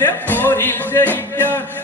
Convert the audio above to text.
de orilde ya